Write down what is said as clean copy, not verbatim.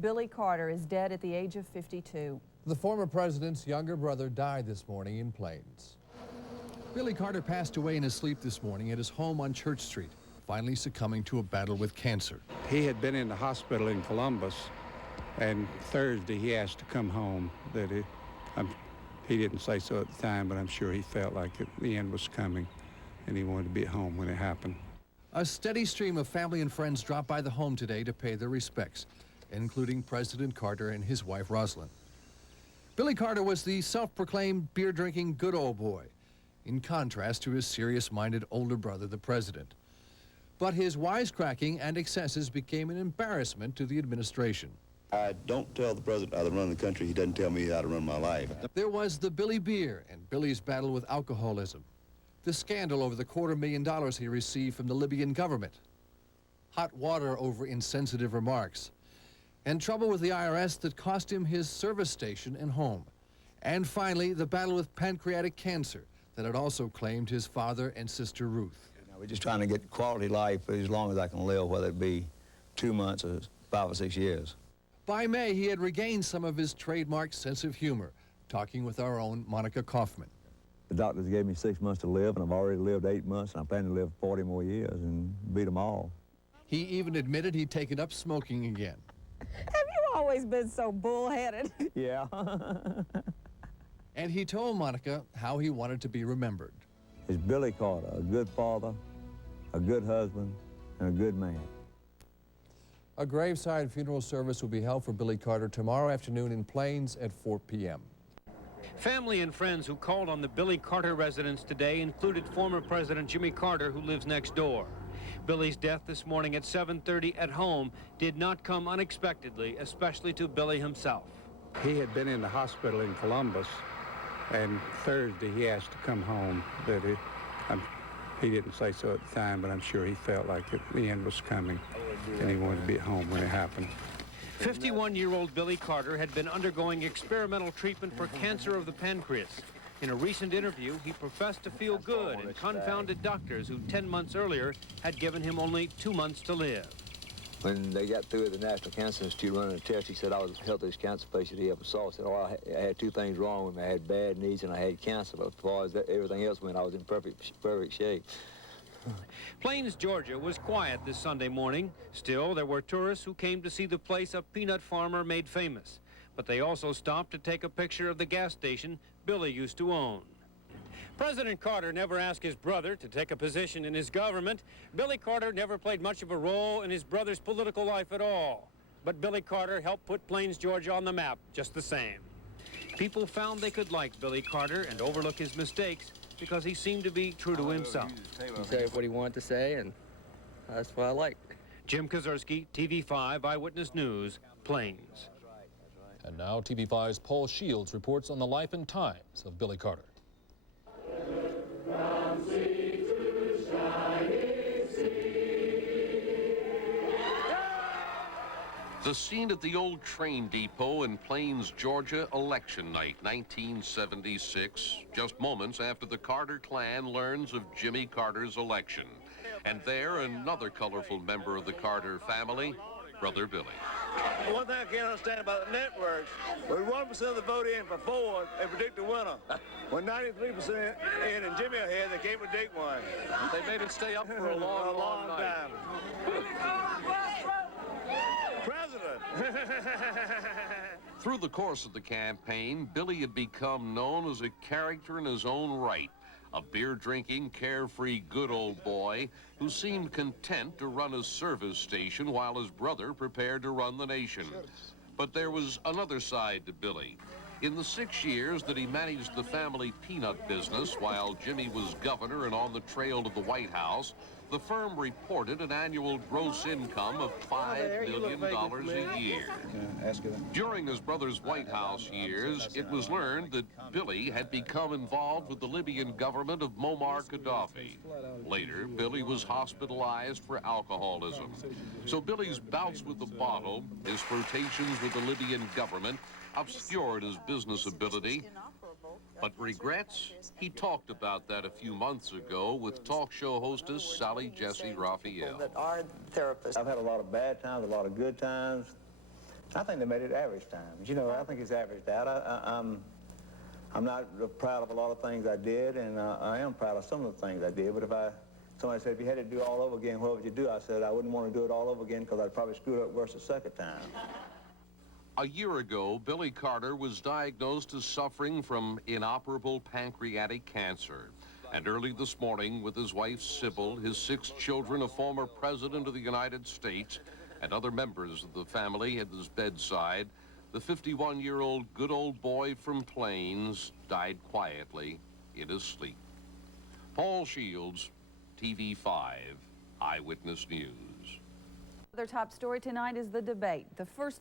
Billy Carter is dead at the age of 52. The former president's younger brother died this morning in Plains. Billy Carter passed away in his sleep this morning at his home on Church Street, finally succumbing to a battle with cancer. He had been in the hospital in Columbus, and Thursday he asked to come home. He didn't say so at the time, but I'm sure he felt like the end was coming, and he wanted to be at home when it happened. A steady stream of family and friends dropped by the home today to pay their respects, including President Carter and his wife, Rosalind. Billy Carter was the self-proclaimed beer-drinking good old boy, in contrast to his serious-minded older brother, the president. But his wisecracking and excesses became an embarrassment to the administration. I don't tell the president how to run the country. He doesn't tell me how to run my life. There was the Billy Beer and Billy's battle with alcoholism, the scandal over the $250,000 he received from the Libyan government, hot water over insensitive remarks, and trouble with the IRS that cost him his service station and home. And finally, the battle with pancreatic cancer that had also claimed his father and sister Ruth. We're just trying to get quality life as long as I can live, whether it be 2 months or 5 or 6 years. By May, he had regained some of his trademark sense of humor, talking with our own Monica Kaufman. The doctors gave me 6 months to live, and I've already lived 8 months, and I plan to live 40 more years and beat them all. He even admitted he'd taken up smoking again. Have you always been so bullheaded? Yeah. And he told Monica how he wanted to be remembered. It's Billy Carter, a good father, a good husband, and a good man. A graveside funeral service will be held for Billy Carter tomorrow afternoon in Plains at 4 p.m. Family and friends who called on the Billy Carter residence today included former President Jimmy Carter, who lives next door. Billy's death this morning at 7:30 at home did not come unexpectedly, especially to Billy himself. He had been in the hospital in Columbus, and Thursday he asked to come home. He didn't say so at the time, but I'm sure he felt like the end was coming, and he wanted to be at home when it happened. 51-year-old Billy Carter had been undergoing experimental treatment for cancer of the pancreas. In a recent interview, he professed to feel good and confounded doctors who 10 months earlier had given him only 2 months to live. When they got through at the National Cancer Institute running a test, he said I was the healthiest cancer patient he ever saw. He said, oh, I had 2 things wrong with me. I had bad knees and I had cancer. But as far as everything else went, I was in perfect shape. Plains, Georgia was quiet this Sunday morning. Still, there were tourists who came to see the place a peanut farmer made famous. But they also stopped to take a picture of the gas station Billy used to own. President Carter never asked his brother to take a position in his government. Billy Carter never played much of a role in his brother's political life at all. But Billy Carter helped put Plains, Georgia on the map just the same. People found they could like Billy Carter and overlook his mistakes because he seemed to be true to himself. He said what he wanted to say, and that's what I liked. Jim Kazurski, TV5 Eyewitness News, Plains. And now TV5's Paul Shields reports on the life and times of Billy Carter. The scene at the old train depot in Plains, Georgia, election night, 1976, just moments after the Carter clan learns of Jimmy Carter's election. And there, another colorful member of the Carter family, Brother Billy. One thing I can't understand about the networks, when 1% of the vote in for Ford, they predict a winner. When 93% in and Jimmy ahead, they can't predict one. They made it stay up for a long time. President. Through the course of the campaign, Billy had become known as a character in his own right. A beer-drinking, carefree, good old boy who seemed content to run a service station while his brother prepared to run the nation. But there was another side to Billy. In the 6 years that he managed the family peanut business while Jimmy was governor and on the trail to the White House, the firm reported an annual gross income of $5 million a year. During his brother's White House years, it was learned that Billy had become involved with the Libyan government of Muammar Gaddafi. Later, Billy was hospitalized for alcoholism. So Billy's bouts with the bottle, his flirtations with the Libyan government, obscured his business ability. But regrets? He talked about that a few months ago with talk show hostess Sally Jesse Raphael. That our therapist. I've had a lot of bad times, a lot of good times. I think they made it average times. You know, I think it's averaged out. I'm not proud of a lot of things I did, and I am proud of some of the things I did. But if somebody said, if you had to do it all over again, what would you do? I said, I wouldn't want to do it all over again because I'd probably screw it up worse the second time. A year ago, Billy Carter was diagnosed as suffering from inoperable pancreatic cancer. And early this morning, with his wife Sybil, his 6 children, a former president of the United States, and other members of the family at his bedside, the 51-year-old good old boy from Plains died quietly in his sleep. Paul Shields, TV5, Eyewitness News. Their top story tonight is the debate. The first